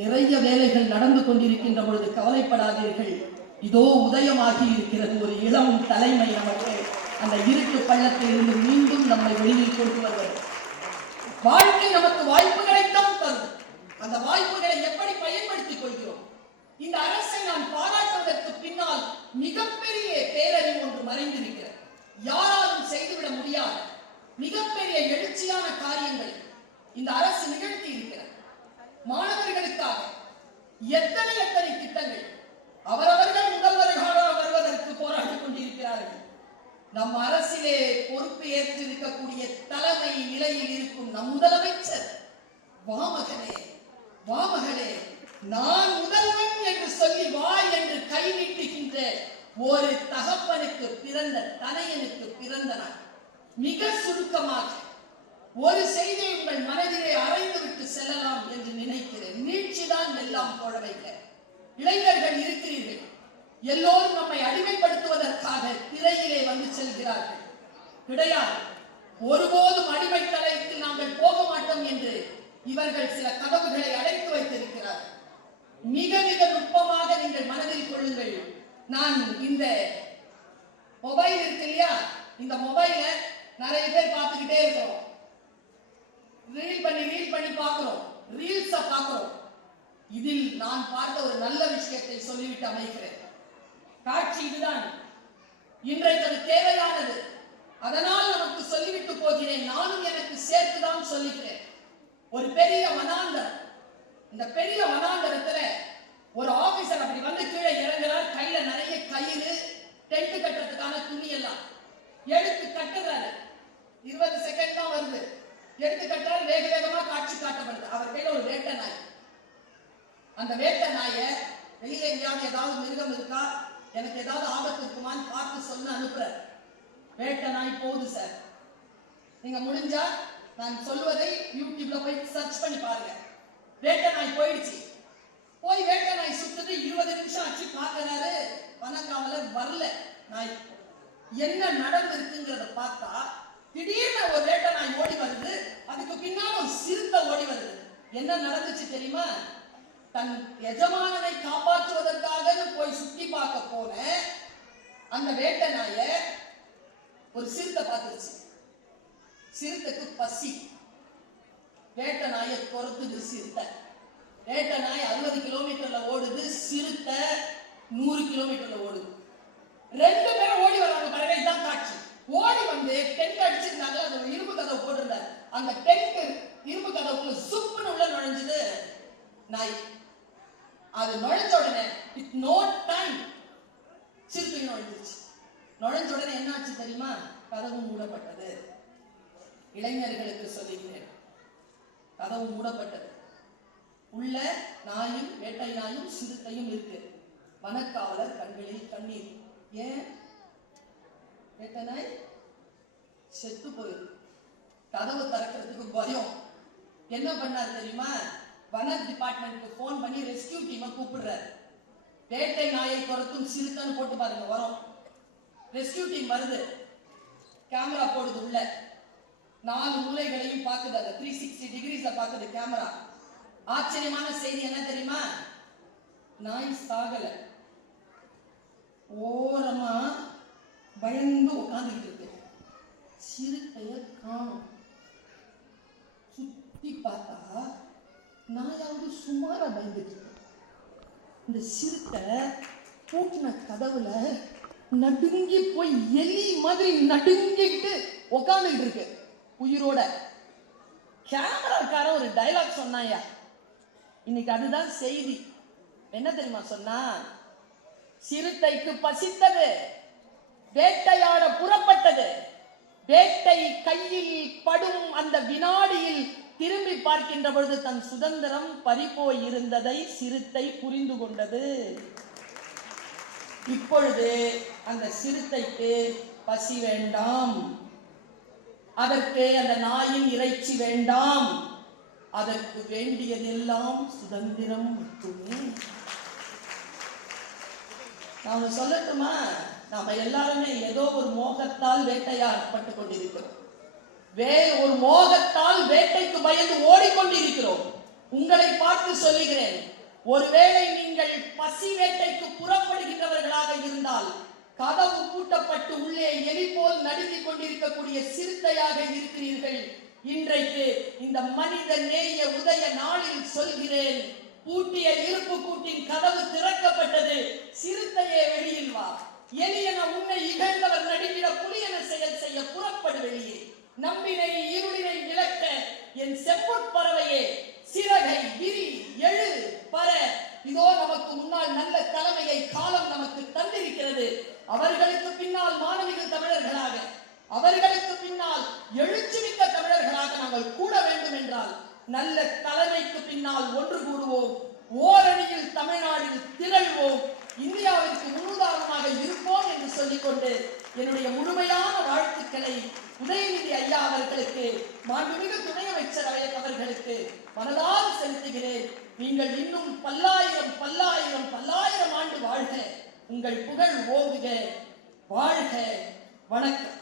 நிறைய வேலைகள் நடந்து கொண்டிருக்கின்ற பொழுது கவலைப்படாதீர்கள். இதோ உதயமாகி இருக்கிறது ஒரு இளம் தலைமை நமக்கு. அந்த இருட்டு பள்ளத்தில் இருந்து மீண்டும் நம்மை வெளியில் கொண்டு வருவது. வாழ்க்கை நமக்கு வாய்ப்புகளைத்தான் தரும். அந்த வாய்ப்புகளை எப்படி பயன்படுத்திக் கொள்கிறோம்? இந்த அரசை நான் பாராட்டுவதற்கு பின்னால் மிகப்பெரிய பேரறிவு ஒன்று மறைந்திருக்கிறது. யாராலும் செய்துவிட முடியாத மிகப்பெரிய எழுச்சியான காரியங்களை இந்த அரசு நிகழ்த்தி இருக்கிறது. மாணவர்களுக்காக எத்தனை திட்டங்கள் அவரவர்கள் முதல்வர்களாக வருவதற்கு போராடிக் கொண்டிருக்கிறார்கள். நம் அரசிலே பொறுப்பு ஏற்றிருக்கக்கூடிய தலைமை நிலையில் இருக்கும் நம் முதலமைச்சர் வாமகனே வாமகளே நான் முதல்வன் என்று சொல்லி வா என்று கை நீட்டுகின்ற ஒரு தகப்பனுக்கு பிறந்த தனையனுக்கு பிறந்த நாள். மிக சுருக்கமாக ஒரு செய்தியை உங்கள் மனதிலே அறைந்து விட்டு செல்லலாம் என்று நினைக்கிறேன். நீட்சிதான் எல்லாம் தோழமைக்க. இளைஞர்கள் இருக்கிறீர்கள், எல்லோரும் நம்மை அடிமைப்படுத்துவதற்காக திரையிலே வந்து செல்கிறார்கள். கிடையாது, ஒருபோதும் அடிமை தலைக்கு நாங்கள் போக மாட்டோம் என்று இவர்கள் சில கதவுகளை அடைத்து வைத்திருக்கிறார்கள். மிக மிக நுட்பமாக நீங்கள் மனதில் கொள்ளுங்கள். நான் இந்த மொபைல் இருக்கு இல்லையா, இந்த மொபைல நிறைய பேர் பார்த்துக்கிட்டே இருக்கிறோம். ரீல் பண்ணி பார்க்கிறோம், ரீல்ஸ பார்க்கிறோம். இதில் நான் பார்த்த ஒரு நல்ல விஷயத்தை சொல்லிவிட்டு அமைக்கிறேன். காட்சி இதுதான், இன்றைக்கு அது தேவையானது. அதனால் நமக்கு சொல்லிவிட்டு போகிறேன். நானும் எனக்கு சேர்த்துதான் சொல்லிக்கிறேன். ஒரு பெரிய வனாந்தரம். இந்த பெரிய வனாந்தரத்துல ஒரு ஆபீசர் அப்படி வந்து கீழே இறங்குறார். கையில நிறைய கயிறு, டென்ட் கட்டுறதுக்கான துணி எல்லாம் எடுத்து கட்டுறாரு. 20 செகண்ட் தான் வருது. எடுத்து கட்டுறாரு, வேக வேகமா காட்சி காட்டப்படுது. அவர் கையில ஒரு வேட்டை நாய். அந்த வேட்டை நாயை வெளியில எங்கேயாவது ஏதாவது மிருகம் இருக்கா, எனக்கு ஏதாவது ஆபத்து இருக்குமான்னு பார்த்து சொன்ன அனுப்புறாரு. வேட்டை நாய் போகுது சார். நீங்க முடிஞ்சா நான் சொல்வதை யூடியூப்ல போய் சர்ச் பண்ணி பாருங்க. வேட்டை நாய் போயிடுச்சு. போய் வேட்டை நாய் சுத்தது 20 நிமிஷம் ஆச்சு. பார்க்கிறாரு, வனக்காவலர் வரல. நாய் என்ன நடந்திருக்குங்கிறத பார்த்தா திடீர்னு ஒரு வேட்டை நாய் ஓடி வருது. அதுக்கு பின்னால் ஒரு சிறுத்தை ஓடி வருது. என்ன நடந்துச்சு தெரியுமா? தன் எஜமானனை காப்பாற்றுவதற்காக போய் சுத்தி பார்க்க போன அந்த வேட்டை நாய ஒரு சிறுத்தை பார்த்துருச்சு. சிறுத்தைக்கு பசி. வேட்டை நாயை துரத்துது சிறுத்தை. வேட்டை நாய் 60 கிலோமீட்டர்ல ஓடுது, சிறுத்தை 100 கிலோமீட்டர்ல ஓடுது. ரெண்டு பேரும் ஓடி வராங்க. பறவை தான் காட்சி. ஓடி வந்து டென்ட் அடிச்சிருந்தாங்க. அது ஒரு இரும்பு கதவு போட்டிருந்தாரு. அந்த டென்ட் இரும்பு கதவுக்குள்ள சுப்புன்னு உள்ள நுழைஞ்சது நாய். அது நுழைஞ்ச உடனே வித் நோ டைம் சிறுத்தை நுழைஞ்சிருச்சு. நுழைஞ்ச உடனே என்ன ஆச்சு தெரியுமா? கதவு மூடப்பட்டது. இளைஞர்களுக்கு சொல்லுகிறேன், கதவு மூடப்பட்டது. உள்ள நாயும் வேட்டை நாயும் சிறுத்தையும் இருக்கு. வனக்காவலர் கண்களில் கண்ணீர். ஏன்? வேட்டை நாய் செத்து போயிரு. கதவு திறக்கிறதுக்கு பயம். என்ன பண்ணார் தெரியுமா? வன டிபார்ட்மெண்ட்டுக்கு போன் பண்ணி ரெஸ்கியூ டீமை கூப்பிடுறாரு. வேட்டை நாயை துரத்தும் சிறுத்தைன்னு போட்டு பாருங்க, வரும். ரெஸ்கியூ டீம் வருது. கேமரா போடுது. உள்ள 4 மூலைகளையும் பார்க்குது. அது 360 டிகிரிஸ்ல பார்க்குது கேமரா. ஆச்சரியமான செய்தி என்ன தெரியுமா? நாய் சாகல. ஓரமா பயந்து உட்கார்ந்துட்டு இருக்கு. சிறுத்தைய காணும். சுத்தி பார்த்தா நாயாவது சுமாரா பயந்துட்டு. இந்த சிறுத்தை பூட்டின கதவுல நடுங்கி போய் எலி மாதிரி நடுங்கிட்டு உட்காந்துட்டு இருக்கு உயிரோட. கேமராக்கார ஒரு டைலாக் சொன்னாயா, இன்னைக்கு அதுதான் செய்தி. என்ன தெரியுமா சொன்னா? சிறுத்தைக்கு பசித்தது, வேட்டையாட புறப்பட்டது. வேட்டை கையில் படும் அந்த வினாடியில் திரும்பி பார்க்கின்ற பொழுது தன் சுதந்திரம் பறிபோய் இருந்ததை சிறுத்தை புரிந்து கொண்டது. இப்பொழுது அந்த சிறுத்தைக்கு பசி வேண்டாம், அதற்கு அந்த நாயின் இறைச்சி வேண்டாம். அதற்கு வேண்டியதெல்லாம் சுதந்திரம் மட்டுமே. நாம சொல்லட்டுமா? நாம எல்லாருமே ஏதோ ஒரு மோகத்தால் வேட்டையாடப்பட்டு கொண்டிருக்கிறோம். ஒரு மோகத்தால் வேட்டைக்கு பயந்து ஓடிக்கொண்டிருக்கிறோம். உங்களை பார்த்து சொல்லுகிறேன், ஒருவேளை நீங்கள் பசி வேட்டைக்கு புறப்படுகின்றவர்களாக இருந்தால், கதவு பூட்டப்பட்டு உள்ளே எலி போல் நடுங்கிக் கொண்டிருக்கக்கூடிய சிறுத்தையாக இருக்கிறீர்கள். இன்றைக்கு இந்த மனித நேய உதய நாளில் சொல்கிறேன், பூட்டிய இருப்பு கூட்டின் கதவு திறக்கப்பட்டது. சிறுத்தையே வெளியில் வா. எலியன உன்னை இகழ்ந்தவர் நடுங்கிட புலியன செயல் செய்ய புறப்படு வெளியே. நம்பினை இருளினை விளக்க என் செம்பொற்பறவையே, சிறகை விரி, எழு, பர. இதோ நமக்கு முன்னால் நல்ல தலைமையை காலம் நமக்கு தந்திருக்கிறது. அவர்களுக்கு பின்னால் மாணவிகள் தமிழர்களாக, அவர்களுக்கு பின்னால் எழுச்சிமிக்க தமிழர்களாக நாங்கள் கூட வேண்டும் என்றால், நல்ல தலைமைக்கு பின்னால் ஒன்று கூடுவோம். ஓரணியில் தமிழ்நாட்டில் திரள்வோம். இந்தியாவிற்கு முன்னுதாரணமாக இருப்போம் என்று சொல்லிக்கொண்டு என்னுடைய முழுமையான வாழ்த்துக்களை உதயநிதி ஐயா அவர்களுக்கு, மாண்புமிகு துணை அமைச்சர் அவர்களுக்கு மனதால் செலுத்துகிறேன். நீங்கள் இன்னும் பல்லாயிரம் பல்லாயிரம் பல்லாயிரம் ஆண்டு வாழ்க. உங்கள் புகழ் ஓங்குக. வாழ்க. வணக்கம்.